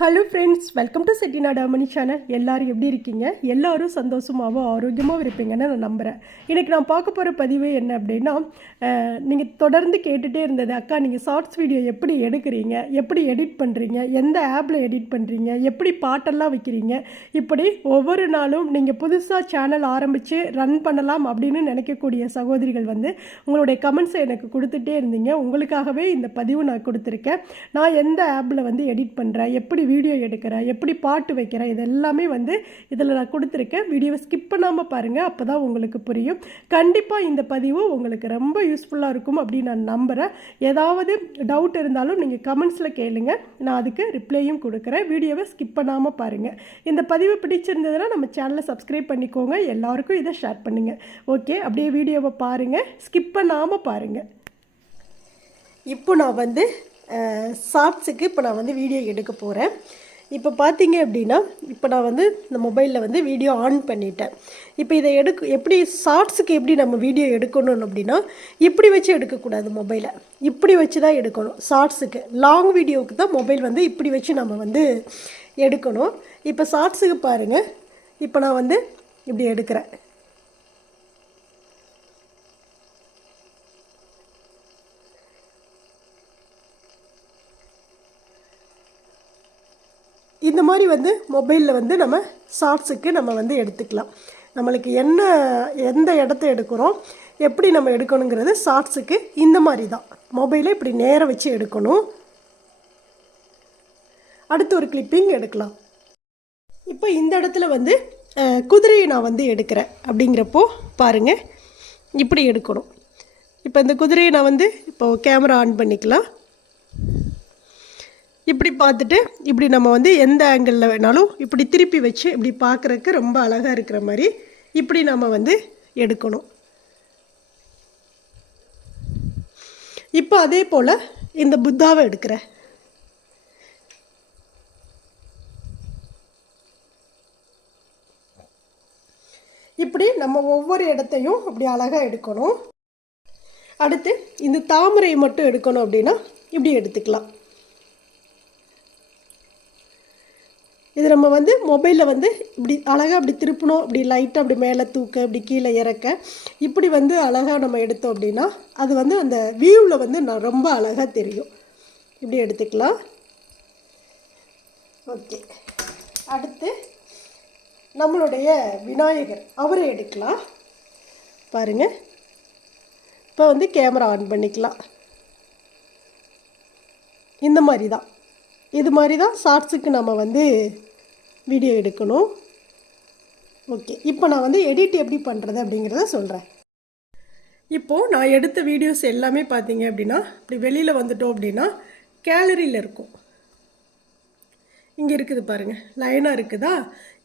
Hello friends welcome to Chettinad Amani channel எல்லோரும் எப்படி இருக்கீங்க? எல்லாரும் சந்தோஷமாகவும் ஆரோக்கியமாகவும் இருப்பீங்கன்னு நான் நம்புகிறேன் இன்றைக்கி நான் பார்க்க போகிற பதிவு என்ன அப்படின்னா நீங்கள் தொடர்ந்து கேட்டுகிட்டே இருந்தது அக்கா நீங்கள் ஷார்ட்ஸ் வீடியோ எப்படி எடுக்கிறீங்க? எப்படி எடிட் பண்ணுறீங்க எந்த ஆப்பில் எடிட் பண்ணுறீங்க எப்படி பாட்டெல்லாம் வைக்கிறீங்க? இப்படி ஒவ்வொரு நாளும் நீங்கள் புதுசாக சேனல் ஆரம்பித்து ரன் பண்ணலாம் அப்படின்னு நினைக்கக்கூடிய சகோதரிகள் வந்து உங்களுடைய கமெண்ட்ஸை எனக்கு கொடுத்துட்டே இருந்தீங்க. உங்களுக்காகவே இந்த பதிவு நான் கொடுத்துருக்கேன். நான் எந்த ஆப்பில் வந்து எடிட் பண்ணுறேன் எப்படி வீடியோ எடுக்கிறேன் எப்படி பாட்டு வைக்கிறேன் இது எல்லாமே வந்து இதில் நான் கொடுத்துருக்கேன். வீடியோவை ஸ்கிப் பண்ணாமல் பாருங்கள் அப்போ தான் உங்களுக்கு புரியும். கண்டிப்பாக இந்த பதிவு உங்களுக்கு ரொம்ப யூஸ்ஃபுல்லாக இருக்கும் அப்படின்னு நான் நம்புகிறேன் ஏதாவது டவுட் இருந்தாலும் நீங்கள் கமெண்ட்ஸில் கேளுங்க. நான் அதுக்கு ரிப்ளையும் கொடுக்குறேன். வீடியோவை ஸ்கிப் பண்ணாமல் பாருங்கள் இந்த பதிவு பிடிச்சிருந்ததுன்னா நம்ம சேனலை சப்ஸ்கிரைப் பண்ணிக்கோங்க. எல்லாருக்கும் இதை ஷேர் பண்ணுங்கள் ஓகே அப்படியே வீடியோவை பாருங்கள் ஸ்கிப் பண்ணாமல் பாருங்கள் இப்போ நான் வந்து ஷார்ட்ஸுக்கு இப்போ நான் வந்து வீடியோ எடுக்க போகிறேன் இப்போ பார்த்தீங்க அப்படின்னா இப்போ நான் வந்து இந்த மொபைலில் வந்து வீடியோ ஆன் பண்ணிட்டேன். இப்போ இதை எடுக்க எப்படி ஷார்ட்ஸுக்கு எப்படி நம்ம வீடியோ எடுக்கணும் அப்படின்னா இப்படி வச்சு எடுக்கக்கூடாது மொபைலை. இப்படி வச்சு தான் எடுக்கணும் ஷார்ட்ஸுக்கு லாங் வீடியோவுக்கு தான் மொபைல் வந்து இப்படி வச்சு நம்ம வந்து எடுக்கணும். இப்போ ஷார்ட்ஸுக்கு பாருங்கள் இப்போ நான் வந்து இப்படி எடுக்கிறேன். இந்த மாதிரி வந்து மொபைலில் வந்து நம்ம ஷார்ட்ஸுக்கு நம்ம வந்து எடுத்துக்கலாம். நம்மளுக்கு என்ன எந்த இடத்த எடுக்கிறோம் எப்படி நம்ம எடுக்கணுங்கிறது ஷார்ட்ஸுக்கு இந்த மாதிரி தான். மொபைலை இப்படி நேராக வச்சு எடுக்கணும். அடுத்து ஒரு கிளிப்பிங் எடுக்கலாம். இப்போ இந்த இடத்துல வந்து குதிரையை நான் வந்து எடுக்கிறேன் அப்படிங்கிறப்போ பாருங்கள் இப்படி எடுக்கணும். இப்போ இந்த குதிரையை நான் வந்து இப்போது கேமரா ஆன் பண்ணிக்கலாம். இப்படி பார்த்துட்டு இப்படி நம்ம வந்து எந்த ஆங்கிளில் வேணாலும் இப்படி திருப்பி வச்சு இப்படி பார்க்குறக்கு ரொம்ப அழகாக இருக்கிற மாதிரி இப்படி நம்ம வந்து எடுக்கணும். இப்போ அதே போல் இந்த புத்தாவை எடுக்கிறேன். இப்படி நம்ம ஒவ்வொரு இடத்தையும் அப்படி அழகாக எடுக்கணும். அடுத்து இந்த தாமரையை மட்டும் எடுக்கணும் அப்படின்னா இப்படி எடுத்துக்கலாம். இது நம்ம வந்து மொபைலில் வந்து இப்படி அழகாக அப்படி திருப்பணும் அப்படி லைட்டாக அப்படி மேலே தூக்க இப்படி கீழே இறக்க. இப்படி வந்து அழகாக நம்ம எடுத்தோம் அப்படின்னா அது வந்து அந்த வியூவில் வந்து நான் ரொம்ப அழகாக தெரியும். இப்படி எடுத்துக்கலாம். ஓகே அடுத்து நம்மளுடைய விநாயகர் அவரை எடுக்கலாம். பாருங்கள் இப்போ வந்து கேமரா ஆன் பண்ணிக்கலாம். இந்த மாதிரி தான் இது மாதிரி தான் ஷார்ட்ஸுக்கு நம்ம வந்து வீடியோ எடுக்கணும். ஓகே இப்போ நான் வந்து எடிட் எப்படி பண்ணுறது அப்படிங்கிறத சொல்கிறேன் இப்போது நான் எடுத்த வீடியோஸ் எல்லாமே பார்த்தீங்க அப்படின்னா இப்படி வெளியில் வந்துட்டோம் அப்படின்னா கேலரியில் இருக்கும். இங்கே இருக்குது பாருங்கள் லைனாக இருக்குதா?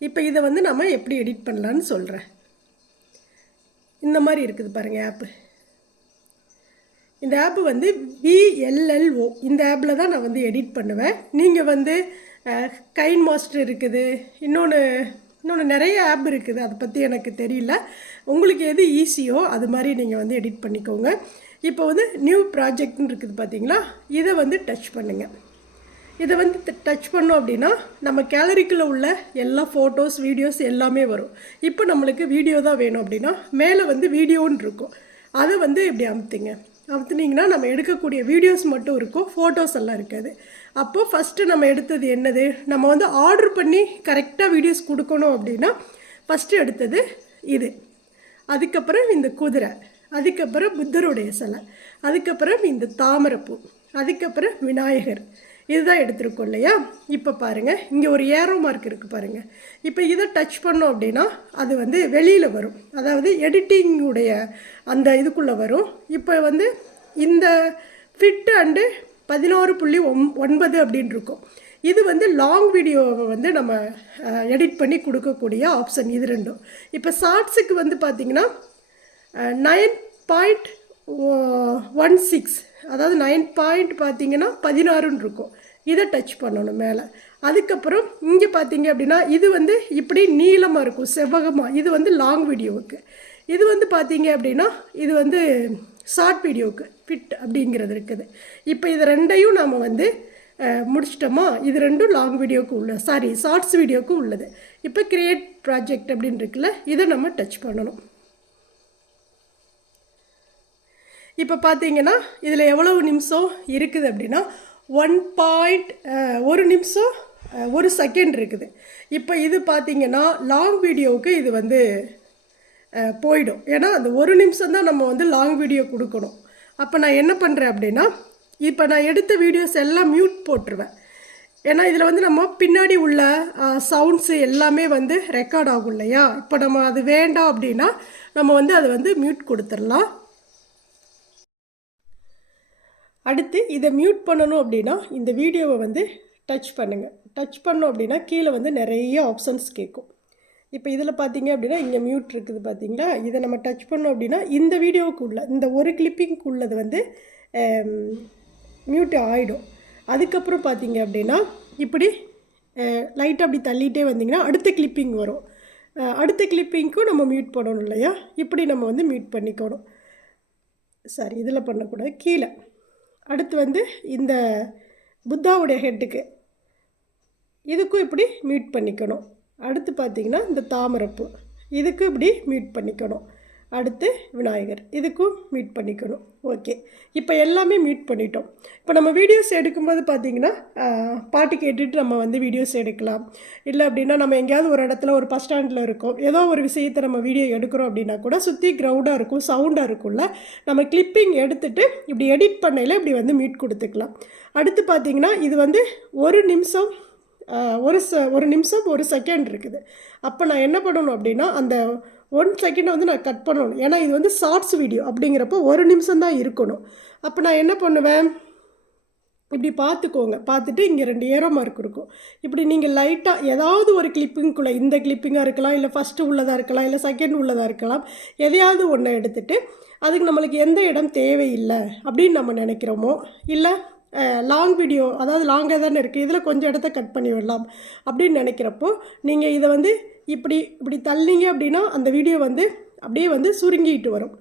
இப்போ இதை வந்து நம்ம எப்படி எடிட் பண்ணலான்னு சொல்கிறேன் இந்த மாதிரி இருக்குது பாருங்கள் ஆப்பு இந்த ஆப்பு வந்து விஎல்எல்ஓ இந்த ஆப்பில் தான் நான் வந்து எடிட் பண்ணுவேன். நீங்கள் வந்து கைன் மாஸ்டர் இருக்குது. இன்னொன்று இன்னொன்று நிறைய ஆப் இருக்குது. அதை பற்றி எனக்கு தெரியல. உங்களுக்கு எது ஈஸியோ அது மாதிரி நீங்கள் வந்து எடிட் பண்ணிக்கோங்க. இப்போ வந்து நியூ ப்ராஜெக்ட்னு இருக்குது பார்த்தீங்களா இதை வந்து டச் பண்ணுங்கள் இதை வந்து டச் பண்ணோம் அப்படின்னா நம்ம கேலரிக்குள்ளே உள்ள எல்லா ஃபோட்டோஸ் வீடியோஸ் எல்லாமே வரும். இப்போ நம்மளுக்கு வீடியோ தான் வேணும் அப்படின்னா மேலே வந்து வீடியோன்னு இருக்கும். அதை வந்து இப்படி அமுத்துங்க. அமுத்துனீங்கன்னா நம்ம எடுக்கக்கூடிய வீடியோஸ் மட்டும் இருக்கும் ஃபோட்டோஸ் எல்லாம் இருக்காது. அப்போது ஃபஸ்ட்டு நம்ம எடுத்தது என்னது? நம்ம வந்து ஆர்டர் பண்ணி கரெக்டாக வீடியோஸ் கொடுக்கணும் அப்படின்னா ஃபஸ்ட்டு எடுத்தது இது. அதுக்கப்புறம் இந்த குதிரை அதுக்கப்புறம் புத்தருடைய சிலை அதுக்கப்புறம் இந்த தாமரைப்பூ அதுக்கப்புறம் விநாயகர் இதுதான் எடுத்திருக்கோம் இல்லையா? இப்போ பாருங்கள் இங்கே ஒரு ஏரோ மார்க் இருக்குது பாருங்கள் இப்போ இதை டச் பண்ணோம் அப்படின்னா அது வந்து வெளியில் வரும். அதாவது எடிட்டிங்குடைய அந்த இதுக்குள்ளே வரும். இப்போ வந்து இந்த ஃபிட்டு அண்டு பதினோரு புள்ளி ஒம் ஒன்பது அப்படின்னு இருக்கும். இது வந்து லாங் வீடியோவை வந்து நம்ம எடிட் பண்ணி கொடுக்கக்கூடிய ஆப்ஷன் இது ரெண்டும். இப்போ ஷார்ட்ஸுக்கு வந்து பார்த்திங்கன்னா நைன் பாயிண்ட் ஒன் சிக்ஸ் அதாவது நைன் பாயிண்ட் பார்த்தீங்கன்னா பதினாறுன்னு இருக்கும். இதை டச் பண்ணணும் மேலே. அதுக்கப்புறம் இங்கே பார்த்தீங்க அப்படின்னா இது வந்து இப்படி நீளமாக இருக்கும் செவ்வகமாக இது வந்து லாங் வீடியோவுக்கு இது வந்து பார்த்தீங்க அப்படின்னா இது வந்து ஷார்ட் வீடியோவுக்கு ஃபிட் அப்படிங்கிறது இருக்குது. இப்போ இது ரெண்டையும் நாம் வந்து முடிச்சிட்டோமா? இது ரெண்டும் லாங் வீடியோவுக்கு உள்ள சாரி ஷார்ட்ஸ் வீடியோவுக்கு உள்ளது. இப்போ க்ரியேட் ப்ராஜெக்ட் அப்படின்னு இருக்குல்ல இதை நம்ம டச் பண்ணணும். இப்போ பார்த்தீங்கன்னா இதில் எவ்வளவு நிமிஷம் இருக்குது அப்படின்னா ஒன் பாயிண்ட் ஒரு நிமிஷம் ஒரு செகண்ட் இருக்குது. இப்போ இது பார்த்தீங்கன்னா லாங் வீடியோவுக்கு இது வந்து போயிடும். ஏன்னா அந்த ஒரு நிமிஷம் தான் நம்ம வந்து லாங் வீடியோ கொடுக்கணும். அப்போ நான் என்ன பண்ணுறேன் அப்படின்னா இப்போ நான் எடுத்த வீடியோஸ் எல்லாம் மியூட் போட்டுருவேன். ஏன்னா இதில் வந்து நம்ம பின்னாடி உள்ள சவுண்ட்ஸு எல்லாமே வந்து ரெக்கார்ட் ஆகும் இல்லையா? இப்போ நம்ம அது வேண்டாம் அப்படின்னா நம்ம வந்து அதை வந்து மியூட் கொடுத்துடலாம். அடுத்து இதை மியூட் பண்ணணும் அப்படின்னா இந்த வீடியோவை வந்து டச் பண்ணுங்கள் டச் பண்ணோம் அப்படின்னா கீழே வந்து நிறைய ஆப்ஷன்ஸ் கேட்கும். இப்போ இதில் பார்த்தீங்க அப்படின்னா இங்கே மியூட் இருக்குது பார்த்தீங்களா? இதை நம்ம டச் பண்ணோம் அப்படின்னா இந்த வீடியோவுக்குள்ளே இந்த ஒரு கிளிப்பிங்க்கு உள்ளது வந்து மியூட் ஆகிடும் அதுக்கப்புறம் பார்த்தீங்க அப்படின்னா இப்படி லைட்டாக அப்படி தள்ளிகிட்டே வந்தீங்கன்னா அடுத்த கிளிப்பிங் வரும். அடுத்த கிளிப்பிங்க்கும் நம்ம மியூட் பண்ணணும் இல்லையா? இப்படி நம்ம வந்து மியூட் பண்ணிக்கணும். சாரி இதில் பண்ணக்கூடாது. கீழே. அடுத்து வந்து இந்த புத்தாவுடைய ஹெட்டுக்கு. இதுக்கும் இப்படி மியூட் பண்ணிக்கணும். அடுத்து பார்த்தீங்கன்னா இந்த தாமரப்பு. இதுக்கு இப்படி மியூட் பண்ணிக்கணும். அடுத்து விநாயகர். இதுக்கும் மீட் பண்ணிக்கணும். ஓகே இப்போ எல்லாமே மீட் பண்ணிட்டோம். இப்போ நம்ம வீடியோஸ் எடுக்கும்போது பார்த்திங்கன்னா பாட்டு கேட்டுட்டு நம்ம வந்து வீடியோஸ் எடுக்கலாம். இல்லை அப்படின்னா நம்ம எங்கேயாவது ஒரு இடத்துல ஒரு பஸ் ஸ்டாண்டில் இருக்கோம். ஏதோ ஒரு விஷயத்தை நம்ம வீடியோ எடுக்கிறோம் அப்படின்னா கூட சுற்றி க்ரௌடாக இருக்கும் சவுண்டாக இருக்கும்ல. நம்ம கிளிப்பிங் எடுத்துட்டு இப்படி எடிட் பண்ணையில் இப்படி வந்து மீட் கொடுத்துக்கலாம். அடுத்து பார்த்தீங்கன்னா இது வந்து ஒரு நிமிஷம் ஒரு ச ஒரு நிமிஷம் ஒரு செகண்ட் இருக்குது. அப்போ நான் என்ன பண்ணணும் அப்படின்னா அந்த ஒன் செகண்டை வந்து நான் கட் பண்ணணும். ஏன்னா இது வந்து ஷார்ட்ஸ் வீடியோ அப்படிங்கிறப்போ ஒரு நிமிஷம் தான் இருக்கணும். அப்போ நான் என்ன பண்ணுவேன்? இப்படி பார்த்துக்கோங்க. பார்த்துட்டு இங்கே ரெண்டு ஏரோ மார்க் இருக்கும். இப்படி நீங்கள் லைட்டாக ஏதாவது ஒரு கிளிப்பிங்குள்ளே இந்த கிளிப்பிங்காக இருக்கலாம் இல்லை ஃபஸ்ட்டு உள்ளதாக இருக்கலாம் இல்லை செகண்ட் உள்ளதாக இருக்கலாம் எதையாவது ஒன்றை எடுத்துகிட்டு அதுக்கு நம்மளுக்கு எந்த இடம் தேவையில்லை அப்படின்னு நம்ம நினைக்கிறோமோ இல்லை லாங் வீடியோ அதாவது லாங்காக தானே இருக்குது இதில் கொஞ்சம் இடத்த கட் பண்ணி விடலாம் அப்படின்னு நினைக்கிறப்போ நீங்கள் இதை வந்து இப்படி இப்படி தள்ளிங்க அப்படின்னா அந்த வீடியோ வந்து அப்படியே வந்து சுருங்கிட்டு வரும்.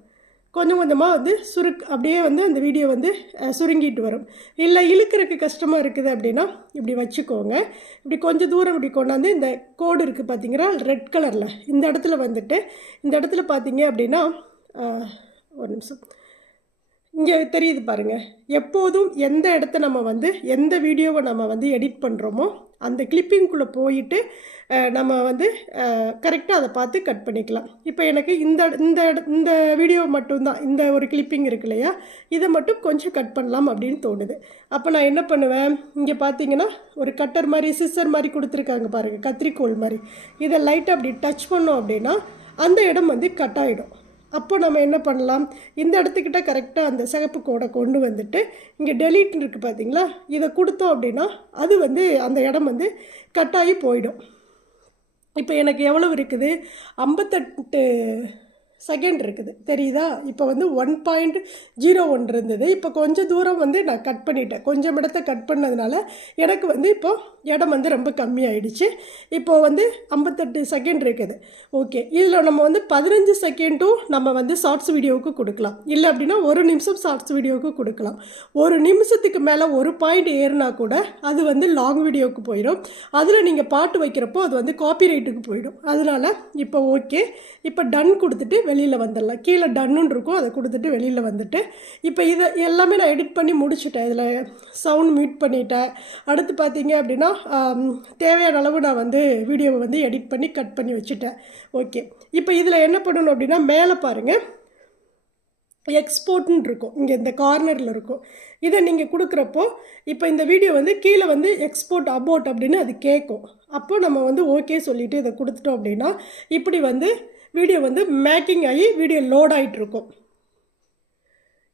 கொஞ்சம் கொஞ்சமாக வந்து சுருக் அப்படியே வந்து அந்த வீடியோ வந்து சுருங்கிட்டு வரும். இல்லை இழுக்கிறதுக்கு கஷ்டமாக இருக்குது அப்படின்னா இப்படி வச்சுக்கோங்க. இப்படி கொஞ்சம் தூரம் இப்படி கொண்டாந்து இந்த கோடு இருக்குது பார்த்தீங்கன்னா ரெட் கலரில் இந்த இடத்துல வந்துட்டு இந்த இடத்துல பார்த்தீங்க அப்படின்னா ஒரு நிமிஷம். இங்கே தெரியுது பாருங்கள் எப்போதும் எந்த இடத்த நம்ம வந்து எந்த வீடியோவை நம்ம வந்து எடிட் பண்ணுறோமோ அந்த கிளிப்பிங்குள்ளே போயிட்டு நம்ம வந்து கரெக்டாக அதை பார்த்து கட் பண்ணிக்கலாம். இப்போ எனக்கு இந்த இந்த இந்த வீடியோ மட்டும்தான் இந்த ஒரு கிளிப்பிங் இருக்கு இல்லையா? இதை மட்டும் கொஞ்சம் கட் பண்ணலாம் அப்படின்னு தோணுது. அப்போ நான் என்ன பண்ணுவேன்? இங்கே பார்த்தீங்கன்னா ஒரு கட்டர் மாதிரி சிஸ்டர் மாதிரி கொடுத்துருக்காங்க பாருங்கள் கத்திரிக்கோல் மாதிரி. இதை லைட்டாக அப்படி டச் பண்ணோம் அப்படின்னா அந்த இடம் வந்து கட் ஆகிடும் அப்போ நம்ம என்ன பண்ணலாம்? இந்த இடத்துக்கிட்ட கரெக்டாக அந்த சிகப்பு கோடை கொண்டு வந்துட்டு இங்கே டெலீட்னு இருக்குது பார்த்தீங்களா இதை கொடுத்தோம் அப்படின்னா அது வந்து அந்த இடம் வந்து கட்டாகி போயிடும். இப்போ எனக்கு எவ்வளவு இருக்குது? ஐம்பத்தெட்டு செகண்ட் இருக்குது. தெரியுதா? இப்போ வந்து ஒன் பாயிண்ட் ஜீரோ ஒன் இருந்தது. இப்போ கொஞ்சம் தூரம் வந்து நான் கட் பண்ணிட்டேன். கொஞ்சம் இடத்த கட் பண்ணதுனால எனக்கு வந்து இப்போது இடம் வந்து ரொம்ப கம்மியாயிடுச்சு. இப்போ வந்து ஐம்பத்தெட்டு செகண்ட் இருக்குது. ஓகே இதில் நம்ம வந்து பதினஞ்சு செகண்டும் நம்ம வந்து ஷார்ட்ஸ் வீடியோவுக்கு கொடுக்கலாம். இல்லை அப்படின்னா ஒரு நிமிஷம் ஷார்ட்ஸ் வீடியோவுக்கு கொடுக்கலாம். ஒரு நிமிஷத்துக்கு மேலே ஒரு பாயிண்ட் ஏறினா கூட அது வந்து லாங் வீடியோவுக்கு போயிடும். அதில் நீங்கள் பாட்டு வைக்கிறப்போ அது வந்து காப்பி ரைட்டுக்கு போயிடும். அதனால் இப்போ ஓகே இப்போ டன் கொடுத்துட்டு வெளியில் வந்துடலாம். கீழே டன்னுன்னு இருக்கும் அதை கொடுத்துட்டு வெளியில் வந்துட்டு இப்போ இதை எல்லாமே நான் எடிட் பண்ணி முடிச்சுட்டேன். இதில் சவுண்ட் மியூட் பண்ணிட்டேன். அடுத்து பார்த்தீங்க அப்படின்னா தேவையான அளவு நான் வந்து வீடியோவை வந்து எடிட் பண்ணி கட் பண்ணி வச்சுட்டேன். ஓகே இப்போ இதில் என்ன பண்ணணும் அப்படின்னா மேலே பாருங்கள் எக்ஸ்போர்ட்னு இருக்கும். இங்கே இந்த கார்னரில் இருக்கும். இதை நீங்கள் கொடுக்குறப்போ இப்போ இந்த வீடியோ வந்து கீழே வந்து எக்ஸ்போர்ட் அபோட் அப்படின்னு அது கேட்கும். அப்போது நம்ம வந்து ஓகே சொல்லிவிட்டு இதை கொடுத்துட்டோம் அப்படின்னா இப்படி வந்து வீடியோ வந்து மேக்கிங் ஆகி வீடியோ லோட் ஆகிட்டு இருக்கும்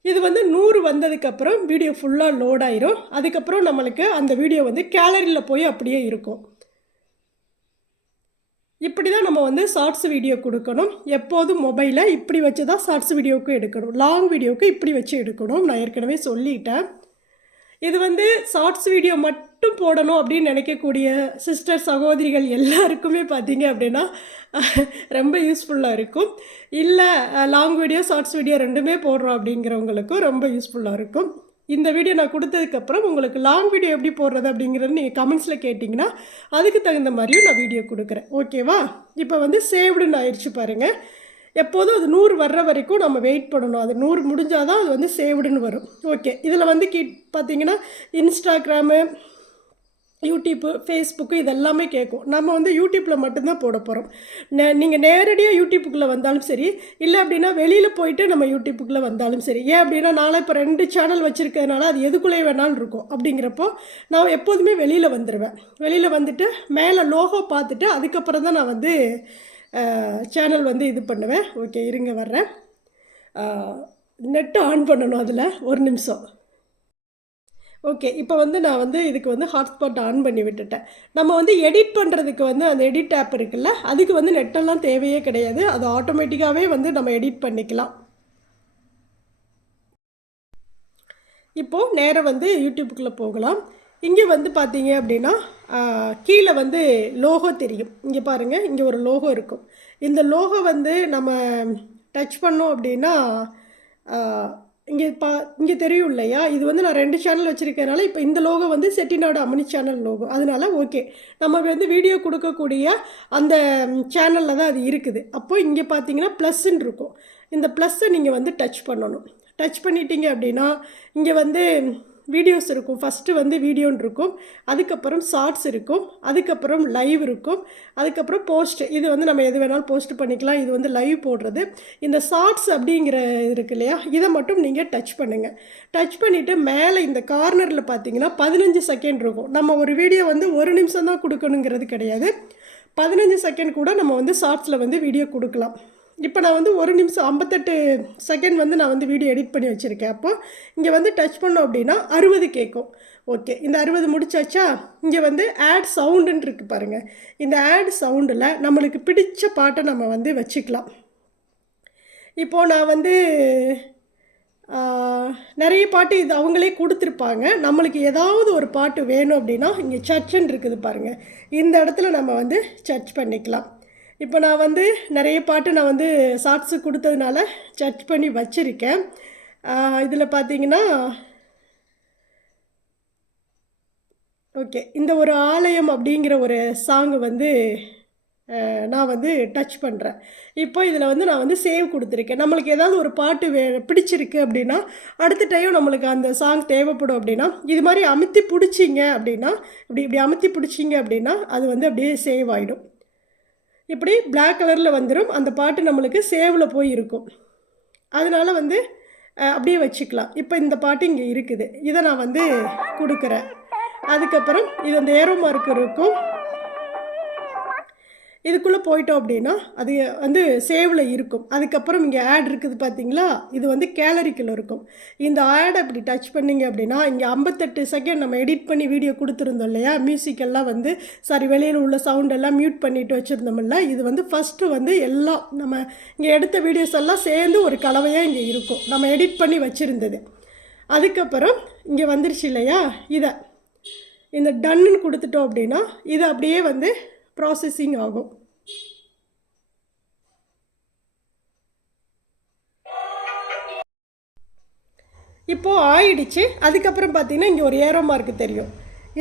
இது வந்து நூறு வந்ததுக்கப்புறம் வீடியோ ஃபுல்லாக லோட் ஆயிரும். அதுக்கப்புறம் நம்மளுக்கு அந்த வீடியோ வந்து கேலரியில் போய் அப்படியே இருக்கும். இப்படி தான் நம்ம வந்து ஷார்ட்ஸ் வீடியோ கொடுக்கணும். எப்போதும் மொபைலை இப்படி வச்சு தான் ஷார்ட்ஸ் வீடியோவுக்கு எடுக்கணும். லாங் வீடியோவுக்கு இப்படி வச்சு எடுக்கணும். நான் ஏற்கனவே சொல்லிட்டேன். இது வந்து ஷார்ட்ஸ் வீடியோ மட்டும் போடணும் அப்படின்னு நினைக்கக்கூடிய சிஸ்டர் சகோதரிகள் எல்லாருக்குமே பார்த்தீங்க அப்படின்னா ரொம்ப யூஸ்ஃபுல்லாக இருக்கும். இல்லை லாங் வீடியோ ஷார்ட்ஸ் வீடியோ ரெண்டுமே போடுறோம் அப்படிங்கிறவங்களுக்கும் ரொம்ப யூஸ்ஃபுல்லாக இருக்கும். இந்த வீடியோ நான் கொடுத்ததுக்கப்புறம் உங்களுக்கு லாங் வீடியோ எப்படி போடுறது அப்படிங்கிறது நீங்கள் கமெண்ட்ஸில் கேட்டிங்கன்னா அதுக்கு தகுந்த மாதிரியும் நான் வீடியோ கொடுக்குறேன். ஓகேவா இப்போ வந்து சேவ்டுன்னு ஆயிடுச்சு பாருங்கள் எப்போதும் அது நூறு வர்ற வரைக்கும் நம்ம வெயிட் பண்ணணும். அது நூறு முடிஞ்சால் தான் அது வந்து சேவ்டுன்னு வரும். ஓகே இதில் வந்து கீ பார்த்தீங்கன்னா இன்ஸ்டாகிராமு யூடியூப்பு ஃபேஸ்புக்கு இதெல்லாமே கேட்கும் நம்ம வந்து யூடியூப்பில் மட்டும்தான் போட போகிறோம் நே நீங்கள் நேரடியாக யூடியூப்புக்குள்ளே வந்தாலும் சரி இல்லை அப்படின்னா வெளியில் போயிட்டு நம்ம யூடியூப்புக்குள்ளே வந்தாலும் சரி. ஏன் அப்படின்னா நாளை இப்போ ரெண்டு சேனல் வச்சுருக்கிறதுனால அது எதுக்குள்ளே வேணாலும் இருக்கும். அப்படிங்கிறப்போ நான் எப்போதுமே வெளியில் வந்துடுவேன் வெளியில் வந்துட்டு மேலே லோகோ பார்த்துட்டு அதுக்கப்புறம் தான் நான் வந்து சேனல் வந்து இது பண்ணுவேன். ஓகே இருங்க வர்றேன். நெட்டு ஆன் பண்ணணும் அதில். ஒரு நிமிஷம். ஓகே இப்போ வந்து நான் வந்து இதுக்கு வந்து ஹாட்ஸ்பாட் ஆன் பண்ணி விட்டுட்டேன். நம்ம வந்து எடிட் பண்ணுறதுக்கு வந்து அந்த எடிட் ஆப் இருக்குல்ல அதுக்கு வந்து நெட்டெல்லாம் தேவையே கிடையாது. அது ஆட்டோமேட்டிக்காகவே வந்து நம்ம எடிட் பண்ணிக்கலாம். இப்போது நேராக வந்து யூடியூப்புக்குள்ளே போகலாம். இங்கே வந்து பார்த்தீங்க அப்படின்னா கீழே வந்து லோகோ தெரியும். இங்கே பாருங்கள் இங்கே ஒரு லோகோ இருக்கும். இந்த லோகோ வந்து நம்ம டச் பண்ணோம் அப்படின்னா இங்கே பா இங்கே தெரியும் இல்லையா? இது வந்து நான் ரெண்டு சேனல் வச்சுருக்கனால இப்போ இந்த லோகோ வந்து செட்டிநாடு அம்மனி சேனல் லோகோ. அதனால ஓகே. நம்ம வந்து வீடியோ கொடுக்கக்கூடிய அந்த சேனலில் தான் அது இருக்குது. அப்போது இங்கே பார்த்தீங்கன்னா ப்ளஸ்ன்னு இருக்கும். இந்த ப்ளஸ்ஸை நீங்கள் வந்து டச் பண்ணணும். டச் பண்ணிட்டீங்க அப்படின்னா இங்கே வந்து வீடியோஸ் இருக்கும். ஃபஸ்ட்டு வந்து வீடியோன்னு இருக்கும். அதுக்கப்புறம் ஷார்ட்ஸ் இருக்கும். அதுக்கப்புறம் லைவ் இருக்கும். அதுக்கப்புறம் போஸ்ட் இது வந்து நம்ம எது வேணாலும் போஸ்ட் பண்ணிக்கலாம். இது வந்து லைவ் போடுறது. இந்த ஷார்ட்ஸ் அப்படிங்கிற இருக்கு இல்லையா? இதை மட்டும் நீங்கள் டச் பண்ணுங்கள் டச் பண்ணிவிட்டு மேலே இந்த கார்னரில் பார்த்தீங்கன்னா பதினஞ்சு செகண்ட் இருக்கும். நம்ம ஒரு வீடியோ வந்து ஒரு நிமிஷம் தான் கொடுக்கணுங்கிறது கிடையாது. பதினஞ்சு செகண்ட் கூட நம்ம வந்து ஷார்ட்ஸில் வந்து வீடியோ கொடுக்கலாம். இப்போ நான் வந்து ஒரு நிமிஷம் ஐம்பத்தெட்டு செகண்ட் வந்து நான் வந்து வீடியோ எடிட் பண்ணி வச்சுருக்கேன். அப்போது இங்கே வந்து டச் பண்ணோம் அப்படின்னா அறுபது கேட்கும் ஓகே இந்த அறுபது முடிச்சாச்சா? இங்கே வந்து ஆட் சவுண்டுன்னு இருக்குது பாருங்கள் இந்த ஆட் சவுண்டில் நம்மளுக்கு பிடிச்ச பாட்டை நம்ம வந்து வச்சுக்கலாம். இப்போது நான் வந்து நிறைய பாட்டு இது அவங்களே கொடுத்துருப்பாங்க. நம்மளுக்கு ஏதாவது ஒரு பாட்டு வேணும் அப்படின்னா இங்கே சர்ச்சுன்னு இருக்குது பாருங்கள் இந்த இடத்துல நம்ம வந்து சர்ச் பண்ணிக்கலாம். இப்போ நான் வந்து நிறைய பாட்டு நான் வந்து ஷார்ட்ஸு கொடுத்ததுனால சர்ச் பண்ணி வச்சுருக்கேன். இதில் பார்த்தீங்கன்னா ஓகே இந்த ஒரு ஆலயம் அப்படிங்கிற ஒரு சாங்கு வந்து நான் வந்து டச் பண்ணுறேன் இப்போ இதில் வந்து நான் வந்து சேவ் கொடுத்துருக்கேன். நம்மளுக்கு ஏதாவது ஒரு பாட்டு வே பிடிச்சிருக்கு அப்படின்னா அடுத்த டைம் நம்மளுக்கு அந்த சாங் தேவைப்படும் அப்படின்னா இது மாதிரி அமுத்தி பிடிச்சிங்க அப்படின்னா இப்படி இப்படி அமுத்தி பிடிச்சிங்க அப்படின்னா அது வந்து அப்படியே சேவ் ஆகிடும் இப்படி பிளாக் கலரில் வந்துடும் அந்த பாட்டு நம்மளுக்கு சேவில் போய் இருக்கும். அதனால் வந்து அப்படியே வச்சுக்கலாம். இப்போ இந்த பாட்டு இங்கே இருக்குது. இதை நான் வந்து கொடுக்குறேன். அதுக்கப்புறம் இது அந்த ஏரோ மார்க் இருக்கும். இதுக்குள்ளே போயிட்டோம் அப்படின்னா அது வந்து சேவில் இருக்கும். அதுக்கப்புறம் இங்கே ஆட் இருக்குது பார்த்தீங்களா இது வந்து கேலரிக்குள்ளே இருக்கும். இந்த ஆட் அப்படி டச் பண்ணிங்க அப்படின்னா இங்கே ஐம்பத்தெட்டு செகண்ட் நம்ம எடிட் பண்ணி வீடியோ கொடுத்துருந்தோம் இல்லையா? மியூசிக்கெல்லாம் வந்து சாரி வெளியில் உள்ள சவுண்ட் எல்லாம் மியூட் பண்ணிட்டு வச்சுருந்தோம்ல இது வந்து ஃபஸ்ட்டு வந்து எல்லாம் நம்ம இங்கே எடுத்த வீடியோஸ் எல்லாம் சேர்ந்து ஒரு கலவையாக இங்கே இருக்கும். நம்ம எடிட் பண்ணி வச்சுருந்தது. அதுக்கப்புறம் இங்கே வந்துருச்சு இல்லையா? இதை. இந்த டன்னு கொடுத்துட்டோம் அப்படின்னா இது அப்படியே வந்து ப்ராசஸிங் ஆகும். இப்போது ஆயிடுச்சு. அதுக்கப்புறம் பார்த்தீங்கன்னா இங்கே ஒரு ஏரோ மார்க் தெரியும்.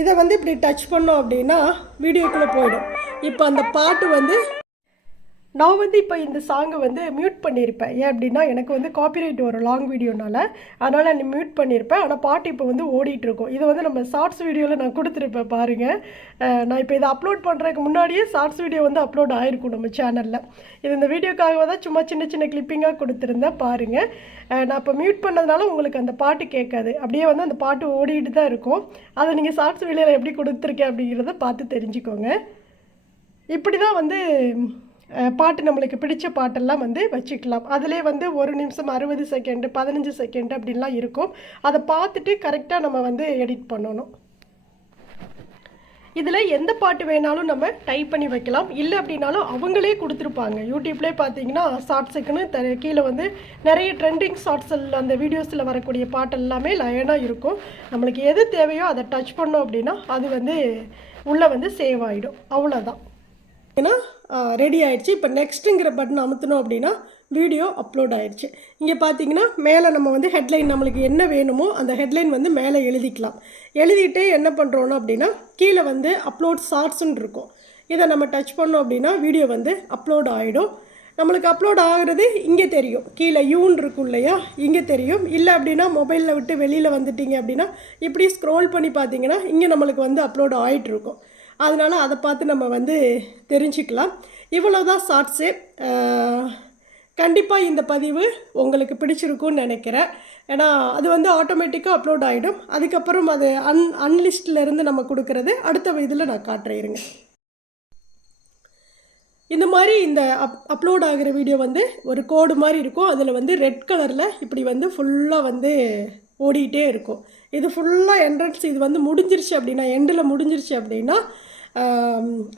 இதை வந்து இப்படி டச் பண்ணோம் அப்படின்னா வீடியோக்குள்ளே போயிடும். இப்போ அந்த பாட்டு வந்து நான் வந்து இப்போ இந்த சாங்கை வந்து மியூட் பண்ணியிருப்பேன் ஏன் அப்படின்னா எனக்கு வந்து காப்பிரைட் வரும் லாங் வீடியோனால அதனால் நான் மியூட் பண்ணியிருப்பேன் ஆனால் பாட்டு இப்போ வந்து ஓடிட்டுருக்கோம் இதை வந்து நம்ம ஷார்ட்ஸ் வீடியோவில் நான் கொடுத்துருப்பேன் பாருங்கள் நான் இப்போ இதை அப்லோட் பண்ணுறதுக்கு முன்னாடியே ஷார்ட்ஸ் வீடியோ வந்து அப்லோட் ஆகிருக்கும் நம்ம சேனலில் இது இந்த வீடியோக்காக தான் சும்மா சின்ன சின்ன கிளிப்பிங்காக கொடுத்துருந்தேன் பாருங்கள் நான் இப்போ மியூட் பண்ணதுனால உங்களுக்கு அந்த பாட்டு கேட்காது. அப்படியே வந்து அந்த பாட்டு ஓடிட்டு தான் இருக்கும். அதை நீங்கள் ஷார்ட்ஸ் வீடியோவில் எப்படி கொடுத்துருக்கேன் அப்படிங்கிறத பார்த்து தெரிஞ்சுக்கோங்க. இப்படி தான் வந்து பாட்டு நம்மளுக்கு பிடிச்ச பாட்டெல்லாம் வந்து வச்சுக்கலாம். அதிலே வந்து ஒரு நிமிஷம் அறுபது செகண்டு பதினஞ்சு செகண்டு அப்படின்லாம் இருக்கும். அதை பார்த்துட்டு கரெக்டாக நம்ம வந்து எடிட் பண்ணணும். இதில் எந்த பாட்டு வேணாலும் நம்ம டைப் பண்ணி வைக்கலாம். இல்லை அப்படின்னாலும் அவங்களே கொடுத்துருப்பாங்க. யூடியூப்லேயே பார்த்தீங்கன்னா ஷார்ட்ஸுக்குன்னு த கீழே வந்து நிறைய ட்ரெண்டிங் ஷார்ட்ஸில் அந்த வீடியோஸில் வரக்கூடிய பாட்டு எல்லாமே லயனாக இருக்கும். நம்மளுக்கு எது தேவையோ அதை டச் பண்ணோம் அப்படின்னா அது வந்து உள்ளே வந்து சேவ் ஆகிடும் அவ்வளோதான் ஏன்னா ரெடி ஆயிடுச்சு. இப்போ நெக்ஸ்ட்டுங்கிற பட்டன் அமுத்தணும் அப்படின்னா வீடியோ அப்லோட் ஆயிடுச்சு. இங்கே பார்த்தீங்கன்னா மேலே நம்ம வந்து ஹெட்லைன் நம்மளுக்கு என்ன வேணுமோ அந்த ஹெட்லைன் வந்து மேலே எழுதிக்கலாம். எழுதிட்டு என்ன பண்ணுறோன்னு அப்படின்னா கீழே வந்து அப்லோட் ஷார்ட்ஸ்ன்னு இருக்கும். இதை நம்ம டச் பண்ணோம் அப்படின்னா வீடியோ வந்து அப்லோட் ஆகிடும் நம்மளுக்கு அப்லோட் ஆகுறது இங்கே தெரியும். கீழே யூன் இருக்கும் இல்லையா? இங்கே தெரியும். இல்லை அப்படின்னா மொபைலில் விட்டு வெளியில் வந்துட்டீங்க அப்படின்னா இப்படி ஸ்க்ரோல் பண்ணி பார்த்தீங்கன்னா இங்கே நம்மளுக்கு வந்து அப்லோட் ஆகிட்டு இருக்கும் அதனால் அதை பார்த்து நம்ம வந்து தெரிஞ்சுக்கலாம். இவ்வளோ தான் ஷார்ட்ஸு கண்டிப்பாக இந்த பதிவு உங்களுக்கு பிடிச்சிருக்கும்னு நினைக்கிறேன். ஏன்னா அது வந்து ஆட்டோமேட்டிக்காக அப்லோட் ஆகிடும் அதுக்கப்புறம் அது அன் அன்லிஸ்ட்லேருந்து நம்ம கொடுக்குறது. அடுத்த இதில் நான் காட்டுறேன் இருங்க. இந்த மாதிரி இந்த அப் அப்லோட் ஆகிற வீடியோ வந்து ஒரு கோடு மாதிரி இருக்கும். அதில் வந்து ரெட் கலரில் இப்படி வந்து ஃபுல்லாக வந்து ஓடிக்கிட்டே இருக்கும். இது ஃபுல்லாக என்ட்ரன்ஸ் இது வந்து முடிஞ்சிருச்சு அப்படின்னா எண்டில் முடிஞ்சிருச்சு அப்படின்னா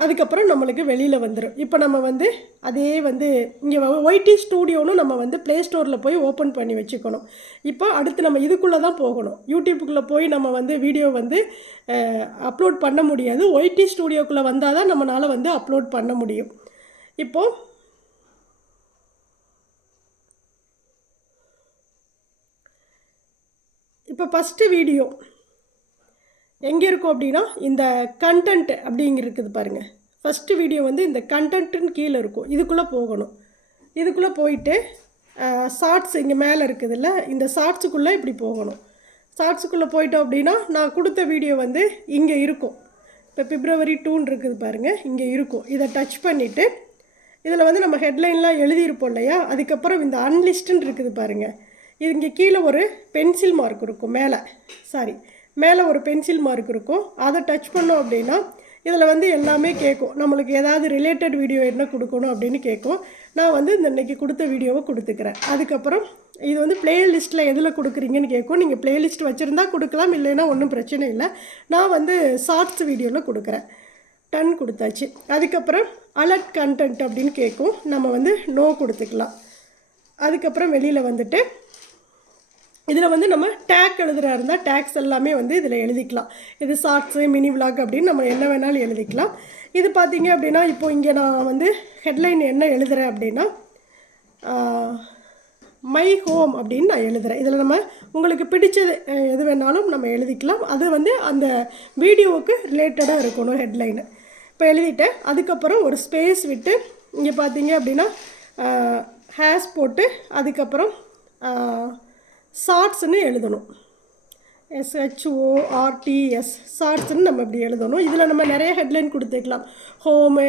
அதுக்கப்புறம் நம்மளுக்கு வெளியில் வந்துடும் இப்போ நம்ம வந்து அதே வந்து இங்கே ஒய்டி ஸ்டூடியோன்னு நம்ம வந்து ப்ளே ஸ்டோரில் போய் ஓப்பன் பண்ணி வச்சுக்கணும். இப்போ அடுத்து நம்ம இதுக்குள்ளே தான் போகணும். யூடியூப்புக்குள்ளே போய் நம்ம வந்து வீடியோ வந்து அப்லோட் பண்ண முடியாது. ஒய்டி ஸ்டூடியோக்குள்ளே வந்தால் தான் நம்மளால் வந்து அப்லோட் பண்ண முடியும். இப்போது இப்போ ஃபஸ்ட்டு வீடியோ எங்கே இருக்கும் அப்படின்னா இந்த கண்டென்ட் அப்படிங்கிருக்குது பாருங்கள் ஃபஸ்ட்டு வீடியோ வந்து இந்த கண்டென்ட்டுன்னு கீழே இருக்கும். இதுக்குள்ளே போகணும். இதுக்குள்ளே போயிட்டு ஷார்ட்ஸ் இங்கே மேலே இருக்குதுல்ல இந்த ஷார்ட்ஸுக்குள்ளே இப்படி போகணும். ஷார்ட்ஸுக்குள்ளே போயிட்டோம் அப்படின்னா நான் கொடுத்த வீடியோ வந்து இங்கே இருக்கும். இப்போ பிப்ரவரி டூன் இருக்குது பாருங்கள் இங்கே இருக்கும். இதை டச் பண்ணிவிட்டு இதில் வந்து நம்ம ஹெட்லைன்லாம் எழுதியிருப்போம் இல்லையா? அதுக்கப்புறம் இந்த அன்லிஸ்ட்டுன்னு இருக்குது பாருங்கள் இது இங்கே கீழே ஒரு பென்சில் மார்க் இருக்கும் மேலே. சாரி மேலே ஒரு பென்சில் மார்க் இருக்கும். அதை டச் பண்ணோம் அப்படின்னா இதில் வந்து எல்லாமே கேட்கும். நம்மளுக்கு ஏதாவது ரிலேட்டட் வீடியோ என்ன கொடுக்கணும் அப்படின்னு கேட்கும். நான் வந்து இந்த இன்றைக்கி கொடுத்த வீடியோவை கொடுத்துக்கிறேன். அதுக்கப்புறம் இது வந்து பிளேலிஸ்ட்டில் எதில் கொடுக்குறீங்கன்னு கேட்கும். நீங்கள் பிளேலிஸ்ட் வச்சுருந்தா கொடுக்கலாம் இல்லைன்னா ஒன்றும் பிரச்சனை இல்லை. நான் வந்து ஷார்ட்ஸ் வீடியோவில் கொடுக்குறேன். டன் கொடுத்தாச்சு. அதுக்கப்புறம் அலர்ட் கண்டென்ட் அப்படின்னு கேட்கும். நம்ம வந்து நோ கொடுத்துக்கலாம். அதுக்கப்புறம் வெளியில் வந்துட்டு இதில் வந்து நம்ம டேக் எழுதுகிறா இருந்தால் டேக்ஸ் எல்லாமே வந்து இதில் எழுதிக்கலாம். இது ஷார்ட்ஸு மினி விளாக் அப்படின்னு நம்ம என்ன வேணாலும் எழுதிக்கலாம். இது பார்த்தீங்க அப்படின்னா இப்போ இங்கே நான் வந்து ஹெட்லைன் என்ன எழுதுகிறேன் அப்படின்னா மை ஹோம் அப்படின்னு நான் எழுதுகிறேன் இதில் நம்ம உங்களுக்கு பிடிச்சது எது வேணாலும் நம்ம எழுதிக்கலாம். அது வந்து அந்த வீடியோவுக்கு ரிலேட்டடாக இருக்கணும் ஹெட்லைனு இப்போ எழுதிட்டேன். அதுக்கப்புறம் ஒரு ஸ்பேஸ் விட்டு இங்கே பார்த்தீங்க அப்படின்னா ஹேஸ் போட்டு அதுக்கப்புறம் ஷார்ட்ஸ்னு எழுதணும். எஸ்ஹெச்ஓ ஆர்டிஎஸ் ஷார்ட்ஸ்னு நம்ம இப்படி எழுதணும். இதில் நம்ம நிறைய ஹெட்லைன் கொடுத்துக்கலாம். ஹோமு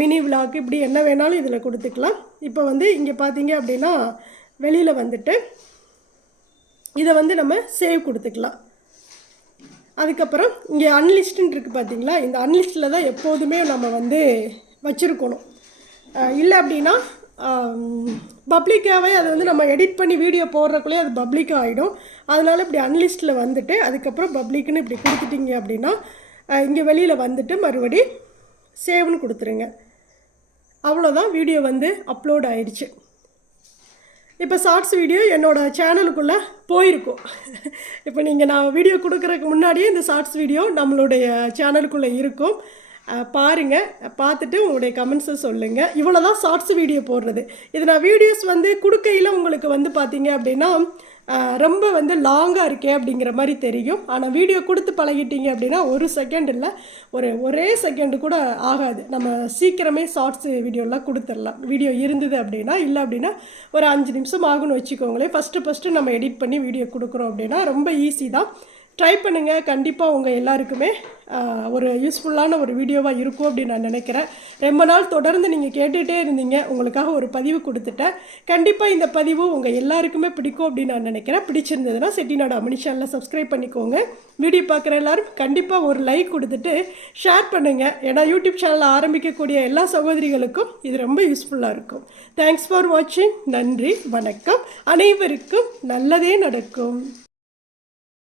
மினி விளாக் இப்படி என்ன வேணாலும் இதில் கொடுத்துக்கலாம். இப்போ வந்து இங்கே பார்த்தீங்க அப்படின்னா வெளியில் வந்துட்டு இதை வந்து நம்ம சேவ் கொடுத்துக்கலாம். அதுக்கப்புறம் இங்கே அன்லிஸ்ட்டுன்னு இருக்குது பார்த்தீங்களா? இந்த அன்லிஸ்ட்டில் தான் எப்போதுமே நம்ம வந்து வச்சுருக்கணும். இல்லை அப்படின்னா பப்ளிக்காகவே அதை வந்து நம்ம எடிட் பண்ணி வீடியோ போடுறக்குள்ளே அது பப்ளிக் ஆகிடும் அதனால் இப்படி அன்லிஸ்ட்டில் வந்துட்டு அதுக்கப்புறம் பப்ளிக்னு இப்படி கொடுத்துட்டிங்க அப்படின்னா இங்கே வெளியில் வந்துட்டு மறுபடி சேவ்னு கொடுத்துருங்க. அவ்வளோதான் வீடியோ வந்து அப்லோட் ஆயிடுச்சு. இப்போ ஷார்ட்ஸ் வீடியோ என்னோடய சேனலுக்குள்ளே போயிருக்கும். இப்போ நீங்கள் நான் வீடியோ கொடுக்குறதுக்கு முன்னாடியே இந்த ஷார்ட்ஸ் வீடியோ நம்மளுடைய சேனலுக்குள்ளே இருக்கும். பாருங்கள் பார்த்துட்டு உங்களுடைய கமெண்ட்ஸை சொல்லுங்கள் இவ்வளோ தான் ஷார்ட்ஸ் வீடியோ போடுறது. இது நான் வீடியோஸ் வந்து கொடுக்கையில் உங்களுக்கு வந்து பார்த்தீங்க அப்படின்னா ரொம்ப வந்து லாங்காக இருக்கே அப்படிங்கிற மாதிரி தெரியும். ஆனால் வீடியோ கொடுத்து பழகிட்டீங்க அப்படின்னா ஒரு செகண்ட் இல்லை ஒரு ஒரே செகண்டு கூட ஆகாது. நம்ம சீக்கிரமே ஷார்ட்ஸ் வீடியோலாம் கொடுத்துடலாம். வீடியோ இருந்தது அப்படின்னா இல்லை அப்படின்னா ஒரு அஞ்சு நிமிஷம் ஆகும்னு வச்சுக்கோங்களேன். ஃபஸ்ட்டு ஃபஸ்ட்டு நம்ம எடிட் பண்ணி வீடியோ கொடுக்குறோம் அப்படின்னா ரொம்ப ஈஸி தான். ட்ரை பண்ணுங்கள் கண்டிப்பாக உங்கள் எல்லாருக்குமே ஒரு யூஸ்ஃபுல்லான ஒரு வீடியோவாக இருக்கும் அப்படின்னு நான் நினைக்கிறேன். ரொம்ப நாள் தொடர்ந்து நீங்கள் கேட்டுகிட்டே இருந்தீங்க. உங்களுக்காக ஒரு பதிவு கொடுத்துட்டேன். கண்டிப்பாக இந்த பதிவு உங்கள் எல்லாருக்குமே பிடிக்கும் அப்படின்னு நான் நினைக்கிறேன். பிடிச்சிருந்ததுன்னா செட்டிநாடு அமனி சேனலில் சப்ஸ்கிரைப் பண்ணிக்கோங்க. வீடியோ பார்க்குற எல்லோரும் கண்டிப்பாக ஒரு லைக் கொடுத்துட்டு ஷேர் பண்ணுங்கள் ஏன்னா யூடியூப் சேனலில் ஆரம்பிக்கக்கூடிய எல்லா சகோதரிகளுக்கும் இது ரொம்ப யூஸ்ஃபுல்லாக இருக்கும். தேங்க்ஸ் ஃபார் வாட்சிங் நன்றி வணக்கம். அனைவருக்கும் நல்லதே நடக்கும்.